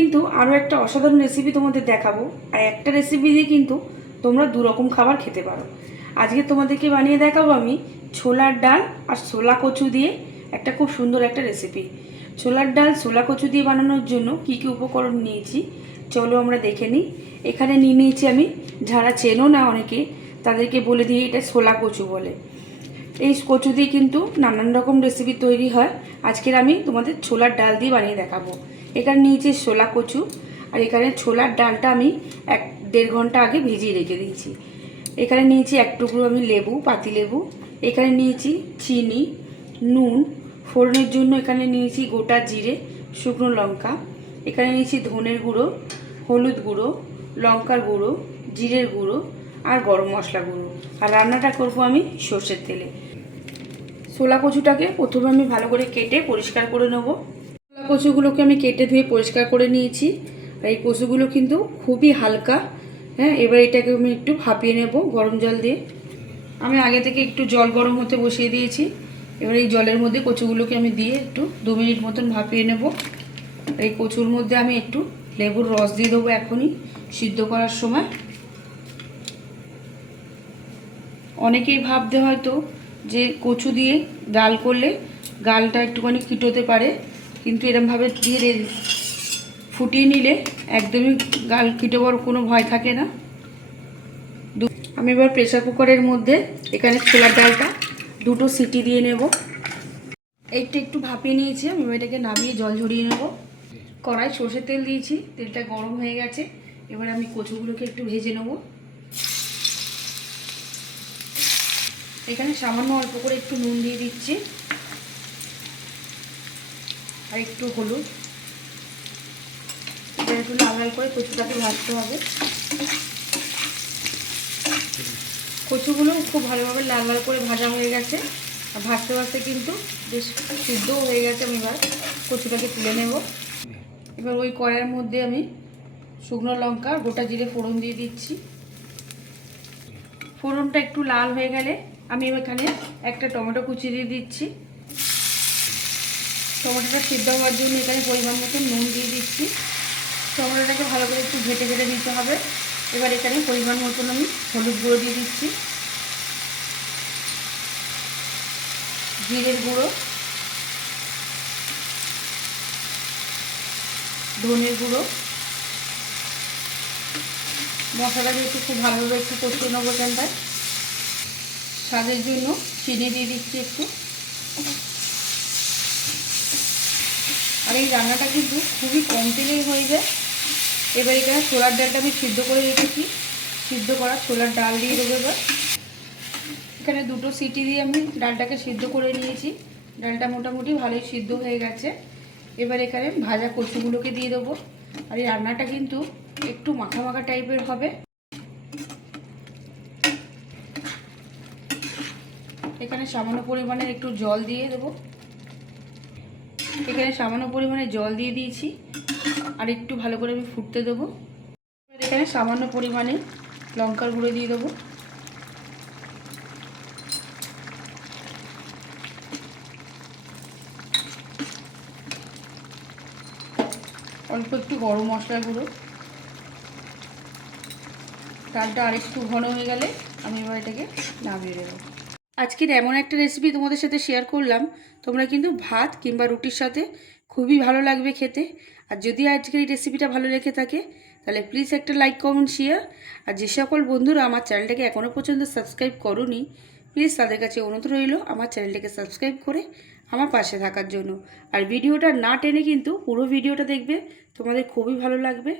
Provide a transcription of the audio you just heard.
কিন্তু আরও একটা অসাধারণ রেসিপি তোমাদের দেখাবো। আর একটা রেসিপি দিয়ে কিন্তু তোমরা দু রকম খাবার খেতে পারো। আজকে তোমাদেরকে বানিয়ে দেখাবো আমি ছোলার ডাল আর ছোলা কচু দিয়ে একটা খুব সুন্দর একটা রেসিপি। ছোলার ডাল ছোলা কচু দিয়ে বানানোর জন্য কি কি উপকরণ নিয়েছি চলো আমরা দেখে নিই। এখানে নিয়ে নিয়েছি আমি, যারা চেনো না অনেকে তাদেরকে বলে দিয়ে, এটা ছোলা কচু বলে। এই কচু দিয়ে কিন্তু নানান রকম রেসিপি তৈরি হয়। আজকের আমি তোমাদের ছোলার ডাল দিয়ে বানিয়ে দেখাবো। এখানে নিয়েছি ছোলা কচু, আর এখানে ছোলার ডালটা আমি 1-1.5 ঘন্টা আগে ভিজিয়ে রেখে দিয়েছি। এখানে নিয়েছি এক টুকরো আমি লেবু, পাতি লেবু। এখানে নিয়েছি চিনি, নুন, ফোড়নের জন্য এখানে নিয়েছি গোটা জিরে, শুকনো লঙ্কা। এখানে নিয়েছি ধনের গুঁড়ো, হলুদ গুঁড়ো, লঙ্কার গুঁড়ো, জিরের গুঁড়ো আর গরম মশলা গুঁড়ো। আর রান্নাটা করব আমি সর্ষের তেলে। ছোলা কচুটাকে প্রথমে আমি ভালো করে কেটে পরিষ্কার করে নেব। ছোলা কচুগুলোকে আমি কেটে ধুয়ে পরিষ্কার করে নিয়েছি। আর এই কচুগুলো কিন্তু খুবই হালকা। হ্যাঁ, এবার এটাকে আমি একটু ভাপিয়ে নেব গরম জল দিয়ে। আমি আগে থেকে একটু জল গরম হতে বসিয়ে দিয়েছি। এবার এই জলের মধ্যে কচুগুলোকে আমি দিয়ে একটু 2 মিনিট মতন ভাপিয়ে নেব। এই কচুর মধ্যে আমি একটু লেবুর রস দিয়ে দেবো এখনই সিদ্ধ করার সময়। অনেকেই ভাবতে হয়তো যে কচু দিয়ে ডাল করলে গালটা একটুখানি কিটোতে পারে, কিন্তু এরমভাবে দিয়ে ফুটিয়ে নিলে একদমই গাল কিটোবার কোনো ভয় থাকে না। আমি এবার প্রেসার কুকারের মধ্যে এখানে ছোলার ডালটা 2টো সিটি দিয়ে নেব। এইটা একটু ভাপিয়ে নিয়েছি, আমি এটাকে নামিয়ে জল ঝরিয়ে নেব। কড়াই সর্ষের তেল দিয়েছি, তেলটা গরম হয়ে গেছে। এবার আমি কচুগুলোকে একটু ভেজে নেব। এখানে সামান্য অল্প করে একটু নুন দিয়ে দিচ্ছি আর একটু হলুদ। এটা একটু লাল লাল করে কচুটাকে ভাজতে হবে। কচুগুলো খুব ভালোভাবে লাল লাল করে ভাজা হয়ে গেছে। আর ভাজতে ভাজতে কিন্তু বেশ সিদ্ধও হয়ে গেছে। আমি এবার কচুটাকে তুলে নেব। এবার ওই কড়াইয়ের মধ্যে আমি শুকনো লঙ্কা, গোটা জিরে ফোড়ন দিয়ে দিচ্ছি। ফোড়নটা একটু লাল হয়ে গেলে আমি এখানে একটা টমেটো কুচি দিয়ে দিচ্ছি। টমেটোটা সিদ্ধ হওয়ার জন্য এখানে পরিমাণ মতো নুন দিয়ে দিচ্ছি। টমেটোটাকে ভালো করে একটু ঘেটে ঘেটে দিতে হবে। এবার এখানে পরিমাণ মতন আমি হলুদ গুঁড়ো দিয়ে দিচ্ছি, জিরের গুঁড়ো, ধনের গুঁড়ো। মশলাটা একটু খুব ভালোভাবে একটু কষিয়ে নেবো এখানটায়। স্বাদের জন্য চিনি দিয়ে দিচ্ছি একটু। আর এই রান্নাটা কিন্তু খুবই কম তেলেই হয়ে যায়। এবার এখানে ছোলার ডালটা আমি সিদ্ধ করে রেখেছি, সিদ্ধ করা ছোলার ডাল দিয়ে দেবো। এবার এখানে 2টো সিটি দিয়ে আমি ডালটাকে সিদ্ধ করে নিয়েছি। ডালটা মোটামুটি ভালোই সিদ্ধ হয়ে গেছে। এবার এখানে ভাজা কচুগুলোকে দিয়ে দেবো। আর এই রান্নাটা কিন্তু একটু মাখা মাখা টাইপের হবে। এখানে সামান্য পরিমাণে একটু জল দিয়ে দেবো। এখানে সামান্য পরিমাণে জল দিয়ে দিয়েছি আর একটু ভালো করে আমি ফুটতে দেবো। এখানে সামান্য পরিমাণে লঙ্কার গুঁড়ো দিয়ে দেবো। অল্প একটু গরম মশলার গুঁড়ো। ডালটা আরেকটু ঘন হয়ে গেলে আমি এবার এটাকে নামিয়ে দেবো। আজকের এমন একটা রেসিপি তোমাদের সাথে শেয়ার করলাম, তোমরা কিন্তু ভাত কিংবা রুটির সাথে খুবই ভালো লাগবে খেতে। আর যদি আজকের এই রেসিপিটা ভালো লেগে থাকে তাহলে প্লিজ একটা লাইক, কমেন্ট, শেয়ার। আর যে সকল বন্ধুরা আমার চ্যানেলটাকে এখনও পর্যন্ত সাবস্ক্রাইব করোনি, প্লিজ তাদের কাছে অনুরোধ রইল আমার চ্যানেলটাকে সাবস্ক্রাইব করে আমার পাশে থাকার জন্য। আর ভিডিওটা না টেনে কিন্তু পুরো ভিডিওটা দেখবে, তোমাদের খুবই ভালো লাগবে।